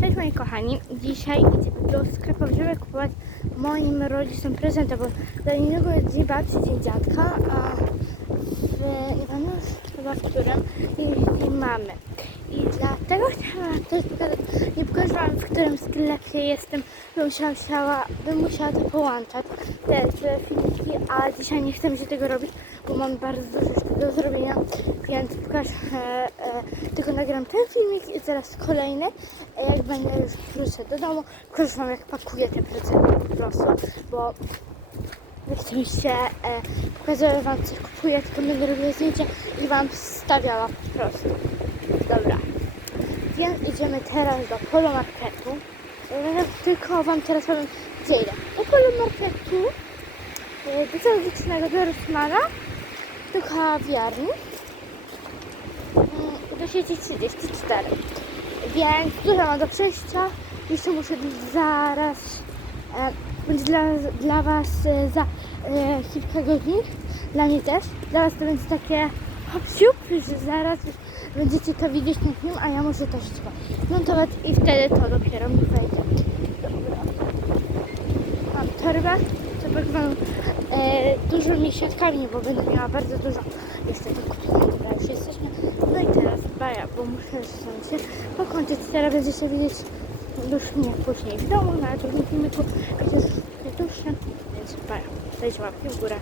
Cześć moi kochani, dzisiaj idziemy do sklepu, żeby kupować moim rodzicom prezenta, bo za niedługo jest dzień babci, dzień dziadka, a w, nie pamiętam już chyba w którym i mamy. I dlatego chciałam coś pokazać, nie pokażę wam w którym sklepie jestem, bym musiała, bym musiała to połączać, te, filmiki, a dzisiaj nie chcę się tego robić, bo mam bardzo dużo do zrobienia, więc pokażę, e, e, nagram ten filmik i zaraz kolejny, e, jak będę już wrócę do domu, pokażę wam jak pakuję te prezenty po prostu, bo się e, pokazać wam co kupuję, tylko będę robiła zdjęcia i wam stawiała po prostu. Dobra, więc idziemy teraz do polomarketu. E, Tylko wam teraz powiem, gdzie idę. Do polomarketu, e, do zoologicznego, do Rosmana, do kawiarni, mm, sieci 34. Więc dużo mam do przejścia. Jeszcze muszę zaraz, e, będzie dla, dla Was e, za e, kilka godzin. Dla mnie też. Dla Was to będzie takie hop siup, że zaraz już będziecie to widzieć na film, a ja muszę to wszystko montować i wtedy to dopiero mi wejdzie. Mam torbę, co pokrywam e, dużymi siatkami, bo będę miała bardzo dużo jeszcze do kupienia. Dobra, już jesteśmy. Baja, bo muszę się pokończyć. Teraz będziecie widzieć już mnie później w domu, na drugim filmiku, gdzie jest dłuższe, więc baja. Dajcie łapkę w górę.